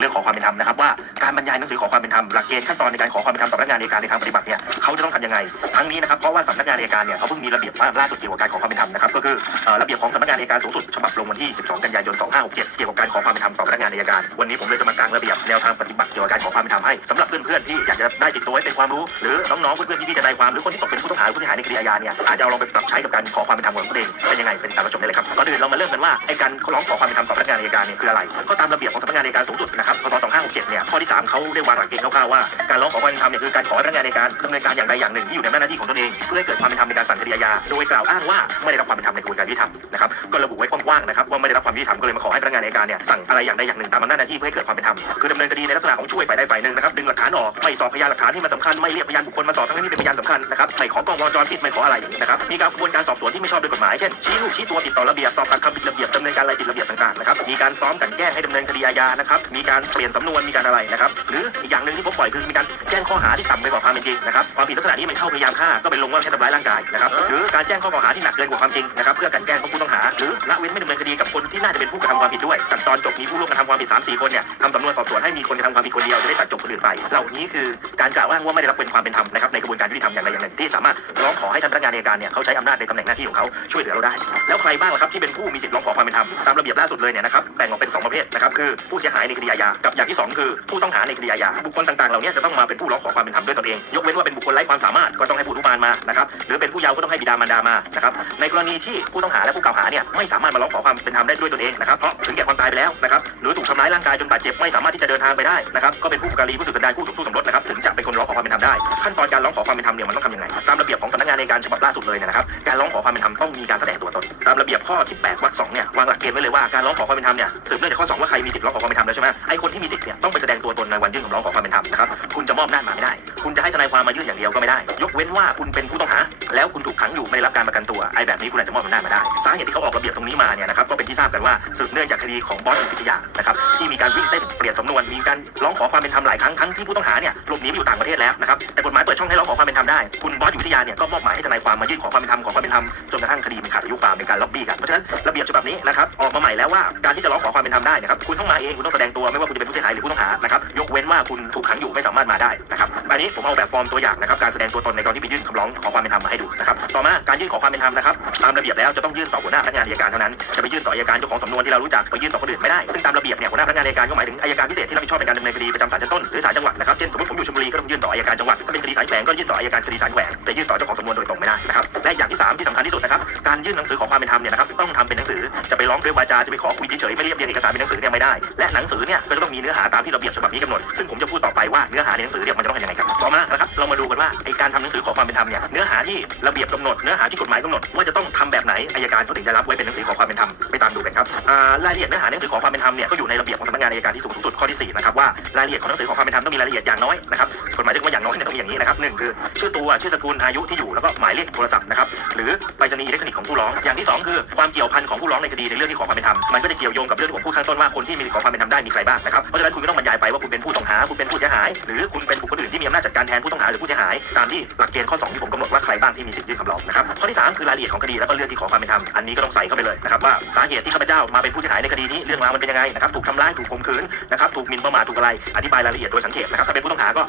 เรื่องขอความเป็นธรรมนะครับว่าการบรรยายหนังสือขอความเป็นธรรมหลักเกณฑ์ขั้นตอนในการขอความเป็นธรรมต่อพนักงานอัยการในทางปฏิบัติเนี่ยเขาจะต้องทำยังไงทั้งนี้นะครับเพราะว่าสำนักงานอัยการเนี่ยเขาเพิ่งมีระเบียบว่าล่าสุดเกี่ยวกับการขอความเป็นธรรมนะครับก็คือระเบียบของสำนักงานอัยการสูงสุดฉบับลงวันที่ 12 กันยายน 2567 เกี่ยวกับการขอความเป็นธรรมต่อพนักงานอัยการ วันนี้ผมเลยจะมากางระเบียบแนวทางปฏิบัติเกี่ยวกับการขอความเป็นธรรมให้สำหรับเพื่อนๆที่อยากจะได้ติดตัวไว้เป็นความรู้หรือน้องๆเพื่อนๆที่จะได้ความหรือคนที่ตกเป็นผู้ต้องหาผู้เสียหายในคดีอาญาเนี่ยอาจจะเอาลองไปปรับใช้กับการขอความเป็นธรรมของตัวเองเป็นยังไงเป็นตามรับชมได้เลยครับก่อนอื่นเรามาเริ่มกันว่าไอ้การร้องขอความเป็นธรรมต่อพนักงานอัยการเนี่ยคืออะไรก็ตามระเบียบของสำนักงานอัยการสูงสุดนะครับพศ2567เนี่ยข้อที่ 3เขาได้วางหลักเกณฑ์คร่าวๆว่าการร้องขอความเป็นธรรมเนี่ยคือการขอให้พนักงานอัยการดำเนินการอย่างใดอย่างหนึ่งที่อยู่ในหน้าที่ของตนเองเพื่อให้เกิดความเป็นธรรมในการสั่งคดีอาญาโดยกล่าวอ้างว่าไม่ได้รับความเป็นธรรมในกระบวนการยุติธรรมนะครับก็ระบุไว้กว้างๆนะครับว่าไม่ได้รับความยุติธรรมก็เลยมาขอให้พนักงานอัยการเนี่ยสั่งอะไรอย่างใดอย่างหนึ่งตามอำนาจหน้าที่เพื่อให้เกิดความเป็นธรรมคือดำเนินคดีในลักษณะของช่วยฝ่ายใดฝ่ายหนึ่งนะครับดึงหลักฐานออกไม่สอบพยานหลักฐานที่มันสำคัญไม่เรียกพยานบุคคลมาสอบทั้งที่เป็นพยานสำคัญนะครับไม่ขอกล้องวงจรปิดไม่ขออะไรอย่างนี้นะครับมีการกระบวนการสอบสวนที่ไม่ชอบด้วยกฎหมายเช่นชี้ลูกชี้ตัวติดต่อระเบียบสอบปากคำผิดระเบียบดำเนินการอะไรผิดระเบียบต่างๆนะครับมีการซ้อมกันแกล้งให้ดำเนินคดีอาญานะครับมีการเปลี่ยนสำนวนมีการอะไรนะครับ หรืออีกอย่างหนึ่งที่พบบ่อยคือมีการแจ้งข้อหาที่ต่ำไปกว่าความเป็นจริงนะครับความผิดลักษณะนี้มันเข้าพยายามฆ่าก็เป็นลงว่าใช้ทำร้ายร่างกายนะครับหรือการแจ้งข้อกล่าวหาที่หนักเกินกว่าความจริงนะครับเพื่อกลันแกล้งผู้ต้องหา หรือละเว้นไม่ดำเนินคดีกับคนที่น่าจะเป็นผู้กระทำความผิดด้วยกันตอนจบมีผู้ร่วมกระทำความผิด3 4คนเนี่ยทำสำนวนสอบสวนให้มีคนกระทำความผิดคนเดียวจะได้ตัดจบคนอื่นไปเหล่านี้คือการกล่าวอ้างว่าไม่ได้รับเป็นความเป็นธรรมนะครับในกระบวนการยุติธรรมอย่างใดอย่างหนึ่งที่สามารถร้องขอให้ท่านพนักงานอัยการเนี่ยเขาใช้อำนาจในตำแหน่งหน้าที่ของเขาช่วยเหลือเราได้ แล้วใครบ้างล่ะครับที่เป็นผู้มีสิทธิ์ร้องขอความเป็นธรรมตามระเบียบล่าสุดเลยเนี่ยนะครับแบ่งออกเป็นสองประเภทนะครับคือผู้เสียหายในคดีอาญากับอย่างที่สองคือผู้ต้องหาในคดีอาญาบุคคลต่างๆเหล่านี้จะต้องมาเป็นผู้ร้องขอความเป็นธรรมด้วยตนเอง ยกเว้นว่าเป็นบุคคลไร้ความสามารถก็ต้องให้ผู้อนุบาลมานะครับหรือเป็นผู้เยาว์ก็ต้องให้บิดามารดามานะครับในกรณีที่ผู้ต้องหาและผู้กล่าวหาเนี่ยไม่สามารถมาร้องขอความเป็นธรรมได้ด้วยตนเองนะครับเพราะถึงแก่ความตายไปแล้วนะครับหรือถูกทำร้ายร่างกายจนบาดเจ็บไม่สามารถที่จะเดินทางไปได้นะครับก็เป็นผู้ปการีผู้สืบสันดานผู้สุขสมรสนะครับถึงจะเป็นคนร้องขอความเป็นธรรมได้ ขั้นตอนการร้องขอความเป็นธรรมเนี่ยมันต้องทำยังไงตามระเบียบของสำนักงานในการฉบับล่าสุดเลยนะครับการร้องขอความเป็นธรรมต้องมีการแสดงตัวตนตามระเบียบข้อที่8วรรคสองเนี่ยวางหลักเกณฑ์ไว้เลยว่าการร้องขอความเป็นธรรมเนี่ยสืบเนื่องจากข้อสองว่าใครมีสิทธิ์ร้องขอความเป็นธรรมแล้วใช่ไหมไอ้คนที่มีสิทธิ์เนี่ยต้องไปแสดงตัวตนในวันยื่นคำร้องขอความเป็นธรรมนะครับ คุณจะมอบหน้ามาไม่ได้ คุณจะให้ทนายความมายื่นอย่างเดียวก็ไม่ได้ ยกเว้นว่าคุณเป็นผู้ต้องหา แล้วคุณถูกขังอยู่ไม่ได้รับการประกันตัว ไอ้แบบนี้คุณอาจจะมอบอำนาจมาได้ สาเหตุที่เขาออกระเบียบตรงนี้มาเนี่ยนะครับ ก็เป็นที่ทราบกันว่าสืบเนื่องจากคดีของบอสพิทยา นะครับ ที่มีการวิ่งเต้นเปลี่ยนสำนวน มีการร้องขอความเป็นธรรมหลายครั้ง ทั้งที่ผู้ต้องหาเนี่ยหลบหนีไปอยู่ต่างประเทศแล้วนะครับ แต่กฎหมายเปิดช่องให้ร้องขอความเป็นธรรมได้ คุณบอสพิทยาเนี่ยก็มอบหมายให้ทนายความมายื่นขอความเป็นธรรมขอความเป็นธรรมจนกระทั่งคดีมันขาดอายุความเป็นการล็อบบี้กัน เพราะฉะนั้นระเบียบฉบับนี้นะครับออกมาใหม่แล้วว่าการที่จะร้องขอความเป็นธรรมได้นะครับคุณต้องมาเองคุณต้องแสดงตัวไม่ว่าคุณจะเป็นผู้เสียหายหรือผู้ต้องหานะครับยกเว้นว่าคุณถูกขังอยู่ไม่สามารถมาได้นะครับอันนี้ผมเอาแบบฟอร์มตัวอย่างนะครับการแสดงตัวตนในตอนที่ไปยื่นคำร้องขอความเป็นธรรมมาให้ดูนะครับต่อมาการยื่นขอความเป็นธรรมนะครับตามระเบียบแล้วจะต้องยื่นต่อหัวหน้าพนักงานอัยการเท่านั้นจะไปยื่นต่ออัยการเจ้าของสำนวนที่เรารู้จักไปยื่นต่อคนอื่นไม่ได้ซึ่งตามระเบียบเนี่ยหัวหน้าพนักงานอัยการก็หมายถึงอัยการพิเศษที่รับผิดชอบในการดำเนินคดีประจำศาลชั้นต้นหรือศาลจังหวัดนะครับเช่นสมมติผมอยู่ชลบุรีก็ต้องยื่นต่ออัยการจังหวัดถ้าเป็นคดีศาลแขวงก็ยื่นต่ออัยการคดีศาลแขวงแต่ยื่นต่อเจ้าของสำนวนโดยตรงไม่ได้นะครับและอย่างที่สามที่สำคัญที่สุดนะครับการยื่นหนังสือขอความเป็นธรรมเนี่ยนะครับต้องทำเป็นหนังสือจะไปร้องด้วยวาจาจะไปขอคุยเฉยๆไม่เรียบเรียงเอกสารเป็นหนังสือเนี่ยไม่ได้และหนังสือเนี่ยก็จะต้องมีเนื้อหาตามที่ระเบียบฉบับนี้กำหนด ซึ่งผมจะพูดต่อไปว่าเนื้อหาในหนังสือเนี่ยมันจะต้องเป็นยังไงครับ ต่อมานะครับเรามาดูกันว่าไอการทำหนังสือขอความเป็นธรรมเนี่ยเนื้อหาที่ระเบียบกำหนดเนื้อหาที่กฎหมายกำหนดว่าจะต้องทำแบบไหนอัยการเขาถึงจะรับไว้เป็นหนังสือขอความเป็นธรรมไปตามดูกันครับอ่ารายละเอียดเนื้อหาหนังสือขอความเป็นธรรมเนี่ยก็อยู่ในระเบียบของสำนักงานอัยการที่สูงสุดข้อที่สี่นะครับว่ารายละเอียดของหนังสือขอความเป็นธรรมต้องมีรายละเอียดอย่างน้อยนะครับกฎหมายจะว่าอย่างน้อยเนี่ยต้องมีอย่างนี้นะครับหนึ่งคือชื่อตัวชื่อสกุลอายุที่อยู่แล้วก็หมายเลขโทรศัพท์นะครับหรือไปรษณีย์อิเล็กทรอนิกส์ของผู้ร้องอย่างที่สองคือความเกี่ยวพันของผู้ร้องในคดีในเรื่องที่ขอความเป็นธรรมมันก็จะเกี่ยวโยงกับเรื่องที่ผมพูดข้างต้นว่าคนที่มีสิทธิขอความเป็นธรรมได้มีใครบ้างนะครับเพราะฉะนั้นคุณก็ต้องบรรยายไปว่าคุณเป็นผู้ต้องหาคุณเป็นผู้เสียหาย หรือคุณเป็นบุคคลอื่นที่มีอำนาจจัดการแทนผู้ต้องหาหรือผู้เสียหายตามที่หลักเกณฑ์ข้อ2ที่ผมกำหนดว่าใครบ้างที่มีสิทธิ์ยื่นคำร้องนะครับข้อที่ 3 คือรายละเอียดของคดีแล้วก็เรื่องที่ขอความเป็นธรรมอันนี้ก็ต้องใส่เข้าไปเลยนะครับว่าสาเหตุที่ข้าพเจ้ามาเป็นผู้เสียหายในคดีนี้เรื่องราวมันเป็นยังไงนะครับถูกทำร้ายถูกข่มขืนนะครับถูกหมิ่นประมาทถูกอะไรอธิบายรายละเอียดโดยสังเขปนะครับถ้าเป็นผู้ต้องหาก็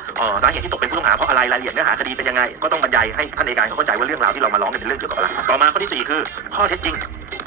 สาเหตุที่ตกเป็นผู้ต้องหาเพราะอะไรรายละเอียดเนื้อหาคดีเป็นยังไงก็ต้องบรรยายให้ท่านอัยการเข้าใจว่าเรื่องราวที่เรามาร้องเป็นเรื่องเกี่ยวกับอะไรต่อมาข้อที่สี่คือข้อเท็จจริง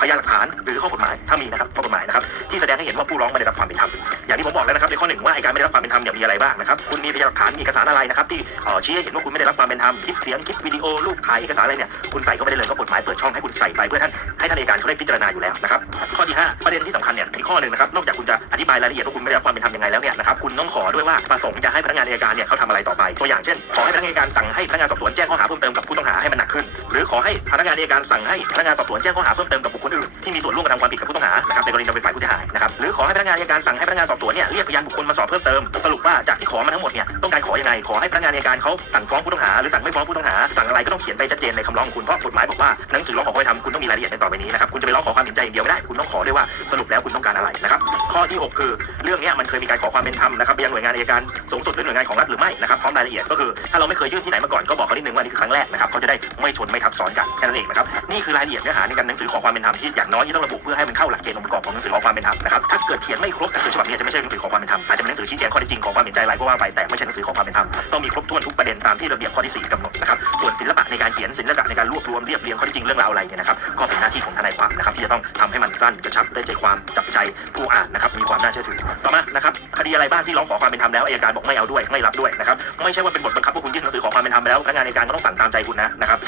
พยานหลักฐานหรือข้อกฎหมายถ้ามีนะครับข้อกฎหมายนะครับที่แสดงให้เห็นว่าผู้ร้องไม่ได้รับความเป็นธรรมอย่างที่ผมบอกแล้วนะครับในข้อหนึ่งว่าไอ้การไม่ได้รับความเป็นธรรมเนี่ยมีอะไรบ้างนะครับคุณมีพยานหลักฐานมีเอกสารอะไรนะครับที่ชี้ให้เห็นว่าคุณไม่ได้รับความเป็นธรรมคลิปเสียงคลิปวิดีโอรูปถ่ายเอกสารอะไรเนี่ยคุณใส่เข้าไปได้เลยก็กฎหมายเปิดช่องให้คุณใส่ไปเพื่อท่านให้ท่านอัยการเขาได้พิจารณาอยู่แล้วนะครับข้อที่ห้าประเด็นที่สำคัญเนี่ยอีกข้อหนึ่งนะครับนอกจากคุณจะอธิบายรายละเอียดว่าคุณไม่ได้รับความเป็นธรรมยังไงแล้วเนี่ยนะครับคุณต้องขอด้วยว่าประสงค์จะให้พนักงานอัยการเนี่ยเขาทำอะไรต่อไป ตัวอย่างเช่น ขอให้พนักงานอัยการสั่งให้พนักงานสอบสวนแจ้งข้อหาเพิ่มเติมกับผู้ต้องหาให้มันหนักขึ้น หรือขอให้พนักงานอัยการสั่งให้พนักงานสอบสวนแจ้งข้อหาเพิ่มเติมกับบุคคลอื่นที่มีส่วนร่วมกระทำความผิดกับผู้ต้องหานะครับในกรณีเราเป็นฝ่ายผู้เสียหายนะครับหรือขอให้พนักงานอัยการสั่งให้พนักงานสอบสวนเนี่ยเรียกพยานบุคคลมาสอบเพิ่มเติมสรุปว่าจากที่ขอมาทั้งหมดเนี่ยต้องการขอยังไงขอให้พนักงานอัยการเขาสั่งฟ้องผู้ต้องหาหรือสั่งไม่ฟ้องผู้ต้องหาสั่งอะไรก็ต้องเขียนไปชัดเจนในคำร้องของคุณเพราะกฎหมายบอกว่าหนังสือร้องขอความเป็นธรรมคุณต้องมีรายละเอียดในต่อไปนี้นะครับคุณจะไปร้องขอความเห็นใจอย่างเดียวไม่ได้คุณต้องขอด้วยว่าสรุปแล้วคุณต้องการอะไรนะครับข้อที่หกคือเรื่องเนี้ยมันเคยมีการขอความเป็นธรรมนะครับไปยังหน่วยงานอัยการสูงสุดหรือหน่วยงานของรัฐหรือไม่นะครับพร้อมรายละเอียดก็คือถ้าเราไม่เคยยื่นที่ไหนมาก่อนก็บอกเขานิดนึงว่านี่คือครั้งแรกนะครับเขาจะได้ไม่ชนไม่ทับซ้อนกันแค่นั้นเองนะครับนี่คือรายละเอียดเนื้อหาในการหนังสือขอความเป็นธรรมามที่อย่างน้อยที่ต้องระบุเพื่อให้มันเข้าหลักเกณฑ์องค์ประกอบของหนังสือขอความเป็นธรรมนะครับถ้าเกิดเขียนไม่ครบหนังสือฉบับนี้จะไม่ใช่หนังสือขอความเป็นธรรมอาจจะเป็นหนังสือชี้แจงข้อเท็จจริงขอความเห็นใจอะไรก็ว่าไปแต่ไม่ใช่หนังสือขอความเป็นธรรมต้องมีครบถ้วนทุกประเด็นตามที่ระเบียบข้อที่สี่กำหนดนะครับส่วนศิลปะในการเขียนศิลปะในการรวบรวมเรียบเรียงข้อเท็จจริงเรื่องราวอะไรเนี่ยนะครับก็เป็นหน้าที่ของทนายความนะครับที่จะต้องทำให้มันสั้นกระชับได้ใจความจับใจผู้อ่านนะครับมีความน่าเชื่อถือต่อมานะครับคดีอะไรบ้างที่ร้องขอความเป็นธรรมแล้วอัยการบอกไม่เอาด้วยไม่รับด้วยนะครับไม่ใช่ว่าเป็นบทบังคับว่าคุณยื่นหนังสือขอความเป็นธรรมไปแล้วพนักงานในการก็ต้องสั่งตามใจคุณนะนะครับ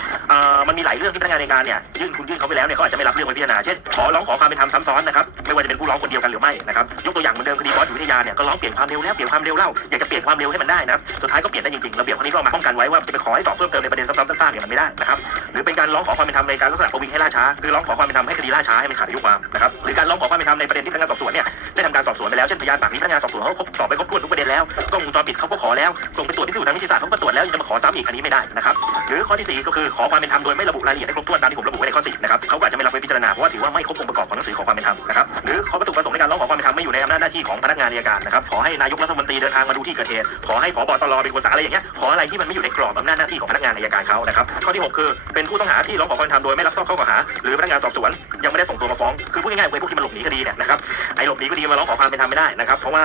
มันมีหลายเรื่องที่พนักงานในการเนี่ยยื่นคุณยื่นเขาไปแล้วเนี่ยเขาอาจจะไม่รับเรื่องไพิจารณาเช่นขอร้องขอความเป็นธรรมซ้ำซ้อนนะครับไม่ว่าจะเป็นผู้ร้องคนเดียวกันหรือไม่นะครับยกตัวอย่างเหมือนเดิมคดีบอสอยู่วิทยาเนี่ยก็ร้องเปลี่ยนความเร็วแล้วเปลี่ยนความเร็วเล่าอยากจะเปลี่ยนความเร็วให้มันได้นะครับสุดท้ายก็เปลี่ยนได้จริงๆระเบียบข้อนี้ก็มาป้องกันไว้ว่าจะไปขอให้สอบเพิ่มเติมในประเด็นซ้ำๆซากๆเนี่ยมันไม่ได้นะครับหรือเป็นการร้องขอความเป็นธรรมในการลักษณะประวิงให้ล่าช้าคือร้องขอความเป็นธรรมให้คดีล่าช้าให้มันขาดอายุความนะครับหรือการร้องขอความเป็นธรรมในประเด็นที่พนักงานสอบสวนเนี่ยได้ทำการสอบสวนไปแล้วเช่นพยานปากนี้พนักงานสอบสวนเขาสอบไปครบถ้วนทุกประเด็นแล้วกล้องวงจรปิดเขาก็ขอแล้วส่งไปตรวจพิสูจน์ทางวิทยาศาสตร์เขาก็ตรวจแล้วยังจะมาขอซ้ำอีกอันนี้ไม่ได้นะครับหรือข้อที่สี่ก็คือขอความเป็นธรรมโดยไม่ระบุรายละเอียดให้ครบถ้วนตามที่ผมระบุไว้ในข้อสี่นะครับเขาก็อาจจะไม่รับไว้พิจารณาเพราะว่าถือว่าไม่ครบองค์ประกอบของหนังสือขอความเป็นธรรมนะครับหรือขอประตถุประสงค์ในการร้องขอความ ไม่อยู่ในอำนาจหน้าที่ของพนักงานอัยการนะครับขอให้นายกรัฐมนตรีเดินทางมาดูที่เกิดเหตุขอให้ผบตรเป็นคนสั่งอะไรอย่างเงี้ยขออะไรที่มันไม่อยู่ในกรอบอำนาจหน้าที่ของพนักงานอัยการเขานะครับข้อที่หกคือเป็นผู้ต้องหาที่ร้องขอความเป็นธรรมโดยไม่รับทราบข้อกล่าวหา หรือพนักงานสอบสวนยังไม่ได้ส่งตัวมาฟ้องคือพูดง่ายๆเป็นพวกที่มันหลบหนีคดีเนี่ยนะครับไอ้หลบหนีคดีมาร้องขอความเป็นธรรมไม่ได้นะครับเพราะว่า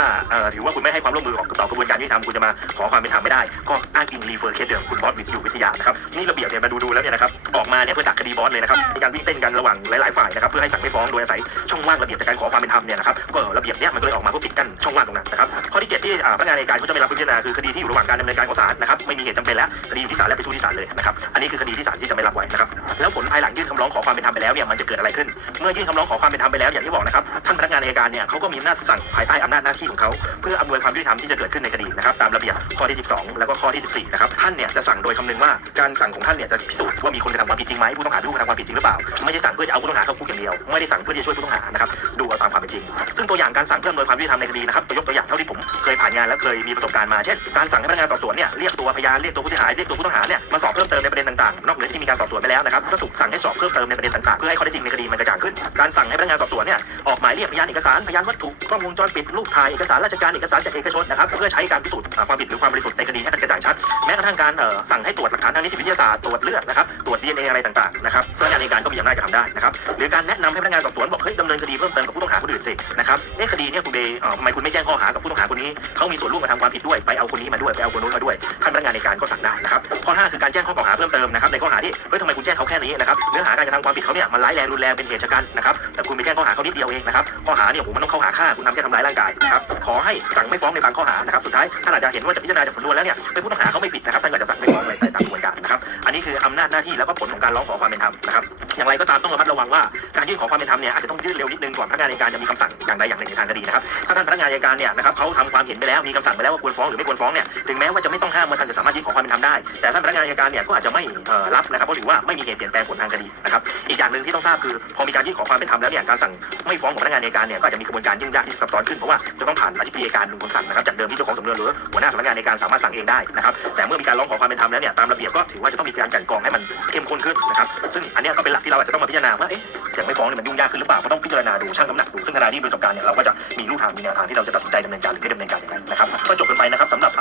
ถือว่าคุณไม่ให้ความร่วมมือของต่อกระบวนการยุติธรรมคุณจะมาขอความเป็นธรรมไม่ได้ ก็อ้างอิงรีเฟอร์เคสเดิมคุณบอสวิทยุวิทยานะครับนี่ระเบียบเนี่ยมาดูดูแล้วเนี่ยนะครับออกมาเนี่ยเพื่อดักคดีบอสเลยนะครับมีการวิ่งเต้นกันระหว่างหลายๆฝ่ายนะครับเพื่อให้สั่งไม่ฟ้องโดยอาศัยช่องว่างระเบียบในการขอความเป็นธรรมเนี่ยนะครับก็ระเบียบเนี่ยมันก็เลยออกมาเพื่อปิดกั้นช่องว่างตรงนั้นนะครับข้อที่เจ็ดที่พนักงานในการเขาจะไม่รับพิจารณาคือคดีที่อยู่ระหว่างการดำเนินการของศาลนะครับไม่มีเหตุจำเป็นแล้วคดีอยู่ที่ศาลและไปสู้ที่ศาลเลยนะครับอันนี้คือคดีที่ศาลที่จะไม่รับไว้นะครับแล้วผลภายหลังยื่นคำร้องขอความเป็นธรรมไปแล้วเนี่ยมันจะเกิดอะไรขึ้น เมื่อยื่นคำร้องขอความเป็นธรรมไปแล้วอย่างที่บอกนะครับท่านพนักงานอัยการเนี่ยเขาก็มีอำนาจสั่งภายใต้อำนาจหน้าที่ของเขาเพื่ออำนวยความยุติธรรมที่จะเกิดขึ้นในคดีนะครับตามระเบียบข้อที่ 12 แล้วก็ข้อที่ 14 นะครับท่านเนี่ยจะสั่งโดยคำนึงว่าการสั่งของท่านเนี่ยจะพิสูจน์ว่ามีคนกระทำความผิดจริงไหมผู้ต้องหาผู้กระทำความผิดจริงหรือเปล่าไม่ใช่สั่งเพื่อจะเอาผู้ต้องหาเข้าคุกอย่างเดียวไม่ได้สั่งเพื่อที่จะช่วยผู้ต้องหานะครับดูเอาตามความเป็นจริง ซึ่งตัวอย่างางการสั่งเพื่ออำนวยความยุติธรรมในคดีนะครับยกตัวอย่างเท่าที่ผมเคยผ่านงานและเคยมีประสบการณ์มาเช่นการสั่งให้พนักงานสอบสวนเนี่ยเรียกตัวพยานเรียกตัวผู้เสียหายเรียกตัวผู้ต้องหาเนี่ยมาสอบเพิ่มเติมในประเด็นต่างๆนอกเหนือที่มีการสอบสวนไปแล้วนะครับก็ถูกสั่งให้สอบเพิ่มเติมในประเด็นต่างๆเพื่อให้ข้อเท็จจริงในคดีมันกระจ่างขึ้นการสั่งให้พนักงานสอบสวนเนี่ยออกหมายเรียกพยานเอกสารพยานวัตถุกล้องวงจรปิดรูปถ่ายเอกสารราชการเอกสารจากเอกชนนะครับเพื่อใช้การพิสูจน์ความผิดหรือความบริสุทธิ์ในคดีให้มันกระจ่างชัดแม้กระทั่งการเอ่อสั่งให้ตรวจหลักฐานทางนิติวิทยาศาสตร์ตรวจเลือดนะครับตรวจ DNA อะไรต่างๆนะครับเพนักานในการก็มีอำนาจจะทำได้นะครับหรือการแนะนำให้พนักงานสอบสวนบอกเฮ้ยดำเนินคดีเพิ่มเติมกับผู้ต้องหาคนอื่นสินะครับเอ๊ะคดีเนี่ยคุณเบย์ทำไมคุณไม่แจ้งข้อหากับผู้ต้องหาคนนี้เขามีส่วนร่วมกระทำความผิดด้วยไปเอาคนนี้มาด้วยไปเอาคนนู้นมาด้วยท่านพนักงานในการก็สั่งได้นะครับข้อห้าคือการแจ้งข้อกล่าวหาเพิ่มเติมนะครับในข้อหาที่เฮ้ยทำไมคุณแจ้งเขาแค่นี้นะครับเนื้อหาการกระทำความผิดเขาเนี่ยมันร้ายแรงรุนแรงเป็นเหตุชะกันนะครับแต่คุณไปแจ้งข้อหาเขานิดเดียวเองนะครับข้อหาเนี่ยโอ้โหมันต้องเข้าหาฆ่าคุณทำแค่ทำร้ายร่างกายนะครับขอให้สั่งไม่ฟ้องในบางข้อหานะครับสุดท้ายท่านอาจจะเห็นว่าจะพิจารณาจากสำนวนแล้วเนี่ยเป็นผู้ต้องหาเขาไม่ผิดนะครับท่านก็จะสั่งไม่ฟ้องเลยตามกระบวนการนะครับอันนี้คืออำนาจหน้าที่แล้วก็ผลของการร้องขอความเป็นธรรมนะครับ อย่างไรก็ตามต้องระมัดระวังว่าการยื่นขอความเป็นธรรมเนี่ยอาจจะต้องยื่นเร็วนิดนึงก่อนพนักงานในการจะมีคำสั่งอย่างใดอย่างหนึ่งในทางคดีนะครับถ้าท่านพนักงานในการเนี่ยนะครับเขาทำความเห็นไปแล้วมีคำสั่งไปแล้วว่าควรฟ้องหรือไม่ควรฟ้องเนี่ยถึงแม้ว่าจะไม่ต้องห้ามว่าท่านจะสามารถยื่นขอความเป็นธรรมได้แต่ท่านพนักงานอัยการเนี่ยก็อาจจะไม่เอ่อรับนะครับเพราะถือว่าไม่มีเหตุเปลี่ยนแปลงผลทางคดีนะครับอีกอย่างหนึ่งที่ต้องทราบคือพอมีการยื่นขอความเป็นธรรมแล้วเนี่ยการสั่งไม่ฟ้องของพนักงานอัยการเนี่ยก็อาจจะมีกระบวนการยุ่งยากที่ซับซ้อนขึ้นเพราะว่าจะต้องผ่านอธิบดีอัยการหนึ่งคนสั่งนะครับจากเดิมที่เจ้าของสำนวนหรือหัวหน้าสำนักงานในการสามารถสั่งเองได้นะครับแต่เมื่อมีการร้องขอความเป็นธรรมแล้วเนี่ยตามระเบียบก็ถือว่าจะต้องมีการกลันกรองให้มันเข้มข้นขึ้นนะครับซึ่งอันเนี้ยก็เป็นหลักที่เราอาจจะต้องมาพิจารณาว่าเอ๊ะอย่างไม่ฟ้องเนี่ยมันยุ่งยากขึ้นหรือเปล่าก็ต้องพิจารณาดูชั่งน้ำหนักดูซึ่งทนายที่มีประสบการณ์เนี่ยเราก็จะมีลู่ทางมีแนวทางที่เราจะตัดสินใจดำเนินการหรือไม่ดำเนินการอย่างไรนะครับก็จบกันไปนะครับสำหรับ